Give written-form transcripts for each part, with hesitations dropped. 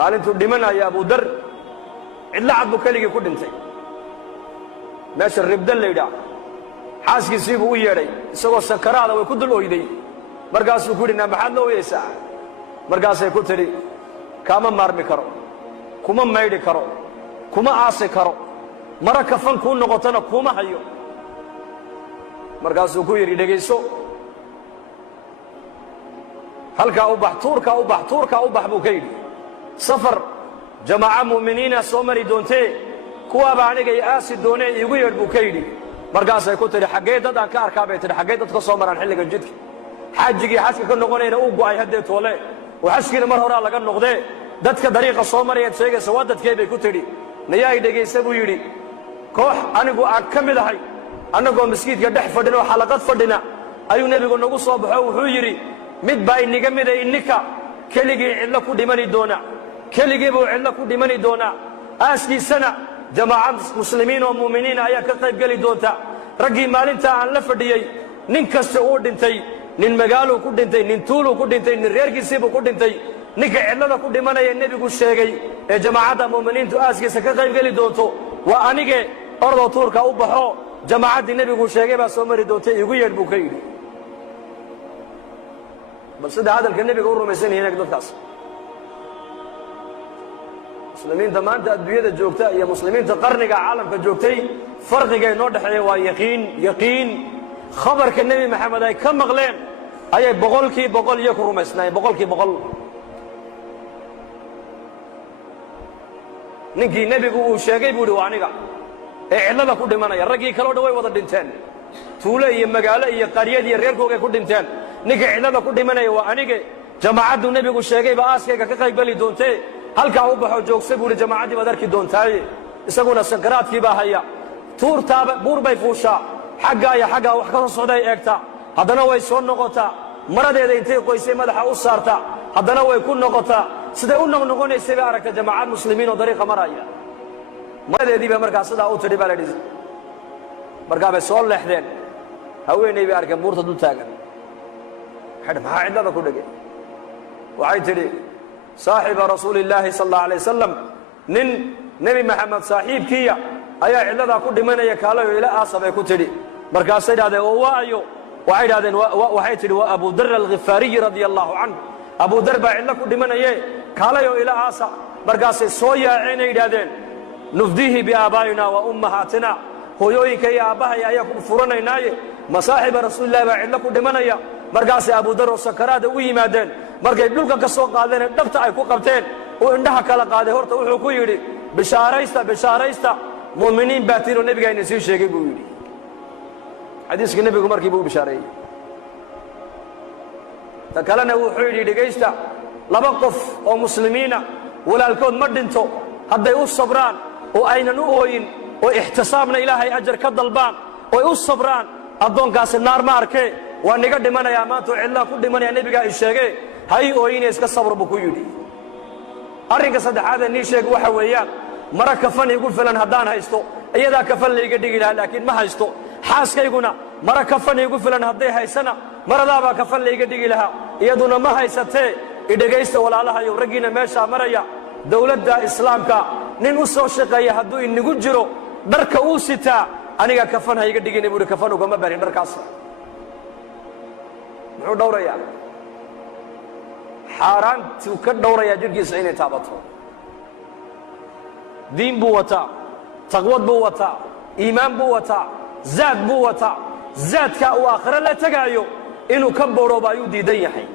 maalintuu dhimanaya Abu Dar cidla cad buu kaligii ku dhintay meesha ribdan leeyahay xaaskiisii buu u yeedhay isagoo sakaraada way ku dul ooyday markaasuu ku dhina maxaad loo yeesaa markaasay ku tiri kaama maarmi karo kuma maydhi karo kuma aasi karo mara kafan ku noqotana kuma hayo markaasuu ku yiri dhageyso halka u bax tuurka u bax buu ka yiri safar jamaa muuminiina soomari doonte kuwa baa aniga aasi doonay igu yeedh buu ka yiri markaasay ku tiri xageed dad aan ka arkaa bay tiri xageed dadka soo maraan xilliga jidka xaajigii xaska ka noqonayna uu go'ay hadee toole oo xaskiina mar hore laga noqday dadka dariiqa soo maraya sheegaysa waa dadkay bay ku tiri nayay dhageysa buu yiri koox anigu aan ka mid ahay anagoo masjidka dhex fadhino xalaqad fadhina ayuu nabigu nagu soo baxo wuxuu yiri mid baa iniga mid ay inika keligii cidla ku dhimani doona keligii buu cidla ku dhimani doona aaskiisana jamaacad muslimiin oo muuminiin ayaa ka qayb gali doonta raggii maalinta aan la fadhiyay nin kasta uu dhintay nin magaalo ku dhintay nin tuulo ku dhintay nin reerkiisii ku dhintay ninka cidlada ku dhimanaya nabigu sheegay ee jamaacada muuminiintu aaskiisa ka qayb gali doonto waa anige ordo tuurka u baxo jamaacadii nabigu sheegay baa soo mari doonta igu yeedh buu ka yiri bal sida hadalka nabiga u rumaysan yahay dadkaas muslimiinta maanta adduunyada joogta iyo muslimiinta qarniga caalamka joogtay farqiga inoo dhaxeeya waa yaqiin khabarka nabi maxamed ay ka maqleen ayay boqolkii boqol iyo ku rumaysnaayeen boqolkii boqol ninkii nabigu uu sheegay buu waa aniga ee cidlada ku dhimanaya raggii kale oo dhan way wada dhinteen tuulo iyo magaalo iyo qaryad iyo reerkooga ku dhinteen ninka cidlada ku dhimanaya waa aniga jamaacadu nabigu sheegay ba aaskayga ka qayb gali doontee halka uu baxo joogsa buu jamaacadii baad arki doontaaye isaguna sakaraadkii baa haya tuurtaaba buur bay fuushaa xagga iyo xagga wax ka socday eegta haddana way soo noqotaa maradeeda intay qoysay madaxa u saarta haddana way ku noqotaa siday u noqonaysay ba aragta jamaacad muslimiin oo dariiqa maraya maradeedii baa markaa sidaa u tidhi baa la yidhi markaa bay soo leexdeen haweenay bay arkeen buurta dul taagan maxaa cidlada ku dhigay waxay tidhi صاحب رسول الله صلى الله عليه وسلم نن نبي محمد صاحب كيا أيا علدا كل من يكاله إلى آسف يكتري مركز هذا ووايو وعيد هذا وحيتري وأبو در الغفاري رضي الله عنه أبو در بعلا كل من يكاله إلى آسف مركز سويا عين هذا نفديه بآبائنا وأمهاتنا هو يويك يا أباه يا يكون فرنا يناي مصاحب رسول الله بعلا كل من مركز أبو در وسكرات ويمادن markay dhulka ka soo qaadeen dhabta ay ku qabteen oo indhaha kala qaaday horta wuxuu ku yiri bishaaraysta muuminiin baatiro nabiga inuu sii sheegay buu yiri hadiiska nabigu markii buu bishaareeyay ta kalena wuxuu yiri dhageysta laba qof oo muslimiina walaalkood ma dhinto hadday u sabraan oo aynan u ooyin oo ihtisaabna ilaahay ajar ka dalbaan oo u sabraan adoonkaas naar ma arkay waa niga dhimanaya maanta cidla ku dhimanaya nabiga ay sheegay hay ooyina iska sabr buu ku yiri arrinka saddexaad ee sheeg waxa weeyaan mara kafan igu filan hadaan haysto iyada kafan la iga dhigi lahaa laakiin ma haysto xaaskayguna mara kafan igu filan haday haysana maradaaba kafan la iga dhigi lahaa iyaduna ma haysatee idageysta walaalaha iyo ragiina meesha maraya dawladda islaamka nin u soo shaqeeya haduu inagu jiro dharka uu sitaa aniga kafan ha iga dhigin buu kafan uga ma barin dharkaas muxuu dhowrayaa xaaraantu ka dhowraya jirkiisa inay taabato diin buu wataa taqwad buu wataa iimaan buu wataa zaad buu wataa zaadka uu aakhira la tagaayo inuu ka boorooba ayuu diidan yahay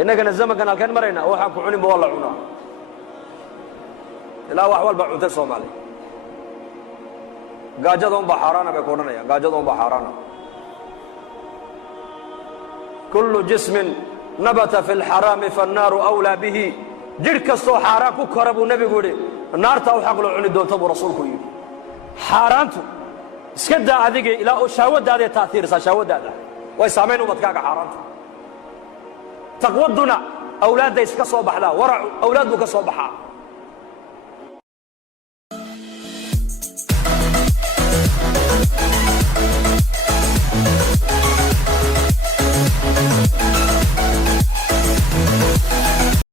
innagana zamankan halkan marayna waxaan ku cunin baa la cunaa ilaa wax walba cunta Soomaali gaajada un baa xaaraana bay ku odhanayaan gaajada un baa xaaraana kullu jismin نبت في الحرام فالنار أولى به جرك الصو حاران كربو نبي قولي النار تاو حقلو عني دون تبو رسولك يقول حارانتو اسكدا هذيك إلى شاود هذا تأثير شاود هذا ويسامين وبتكاك حارانتو تقودنا أولاد يسكسوا بحلا ورع أولاد بكسوا بحا